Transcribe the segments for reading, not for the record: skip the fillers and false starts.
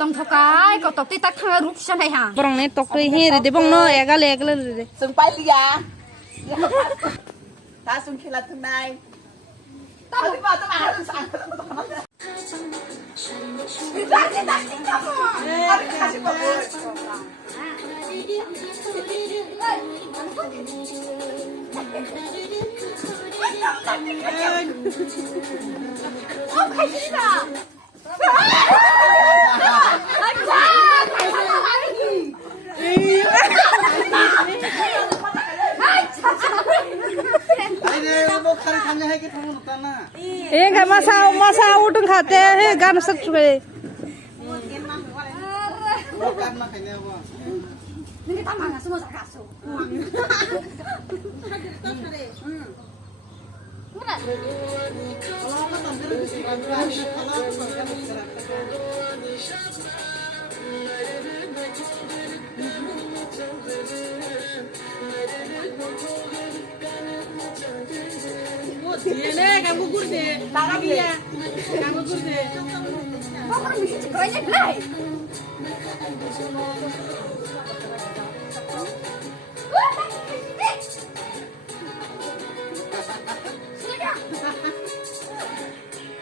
tông thâu cái có tóc tít tắc thang rút sang này hả bông này tóc tươi he để bông nó egale rồi sừng bay đi à ta sừng khi là thằng này ta đi vào tao ăn sáng không khai gì cả ए का masa utung khate he gan sak chuke ini kita mana semua tak kasut Ini kamu gurde, lagi ya, kamu gurde. kok kan bisa banyak lah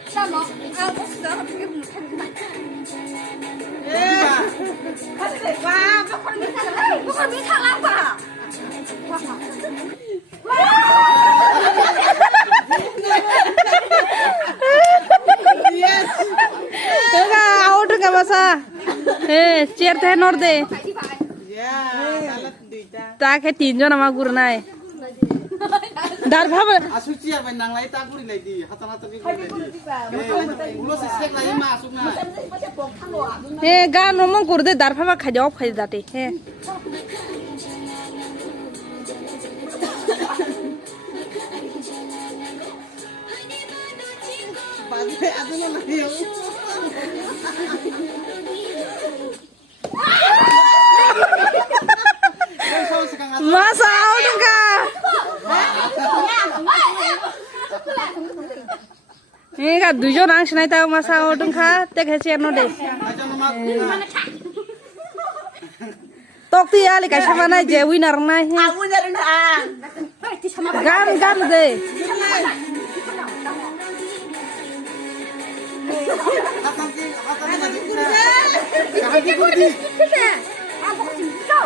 sama aku sudah pergi bukan wah bukan bisa apa Tega out ka masa, chair the nor de. Ta ke 3 জন আমার গুরু নাই dar bhaba asuci apa nang lai ta guri lai di hatana ta guri lai di ulo se sek lai ma asuk na he ga nomong kurde dar bhaba khajau khai date he bade aduno na yo masa out ka he ga 2 John ang sinai ta masa out ka te ke chair no de tok ti ali ka sama na je winner na he aku nyari na gan de hatana di guri aku cinta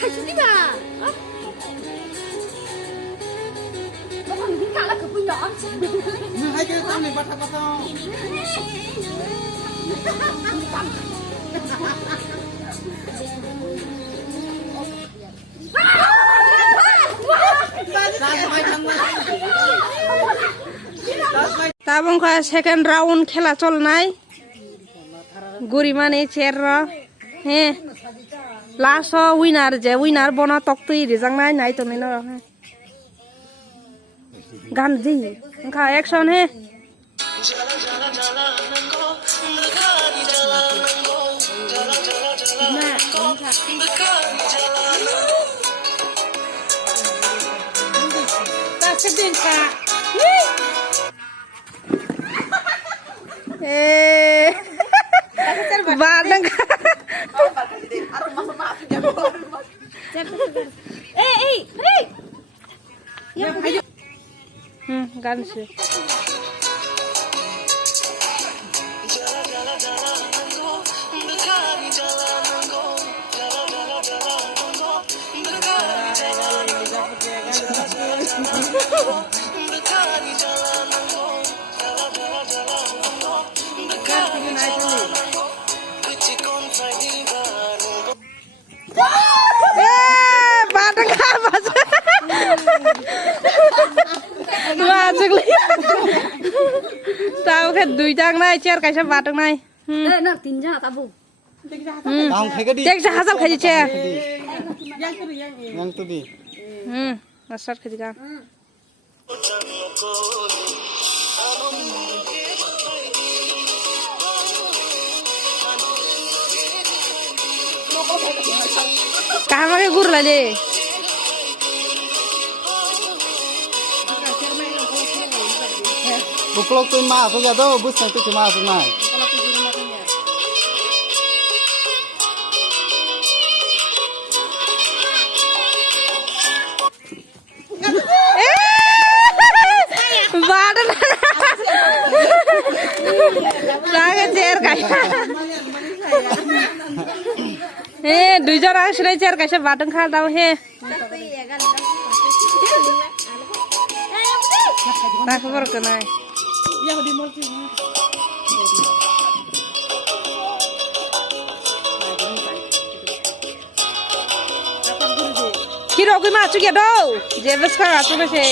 khai gì mà nó còn những cả là cực vui nhỏ hai cái tam này bắt thằng sao তাবং কা second round খেলা চল নাই গুরি মানে চের হে last winner যে winner বনা তক্তই রিজাং নাই নাই তো মেন গান জি খা অ্যাকশন হে Din ka. Badang ka. Hey. Gan sih. Tao khen đuổi trang này cher cái sao vặt trong này. Đây nó tin ra tao bu. Tao khai cái đi. Tek sa hasal khai cher. Yang tu di. Masar khai kan. কাহামাকে গুরলাই দে buklok tuh mas aja tuh bus nanti ke mas nai বাড় লাগে chair কাইসা হে দুইজন আসলে chair কাইসা button খা দাও হে রাখো বরক নাই কি রকম আছো কে দাও যে বেশ খা আছো বেশে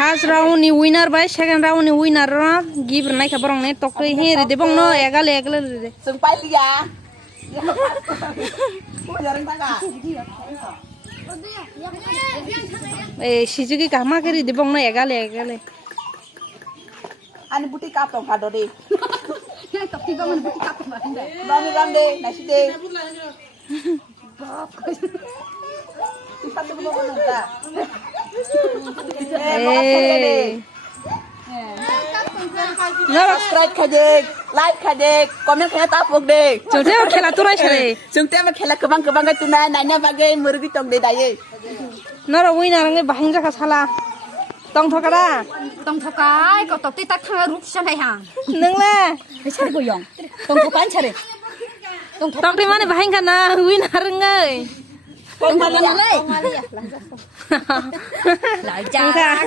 First round ni winner by second round ni winner ra give nai ka borong ne tok he re de bong no egal re Sumpah dia. Jaring tangga. e shijuki ka ma ke re de bong no egal Ani buti kapong kado deh. Yang tak tiba mana bukti kapal mana? Ram deh, nasi deh. Sifat tu belum ada. no Subscribe kajek, like kajek, komen kaya tapuk deh. chote o khela turai sare Sungte me khela kebang kebang itu nanya bagai murgi tong deh daye. no ro winner nge bahing ja ka sala tong thokara Tong thokai, kau tak tak thang rup sana hang. nang la Cari goyong. Tong thokan cari. tong ti mane bahing kana winner ngai Kong malia. Lai, lai, jangan.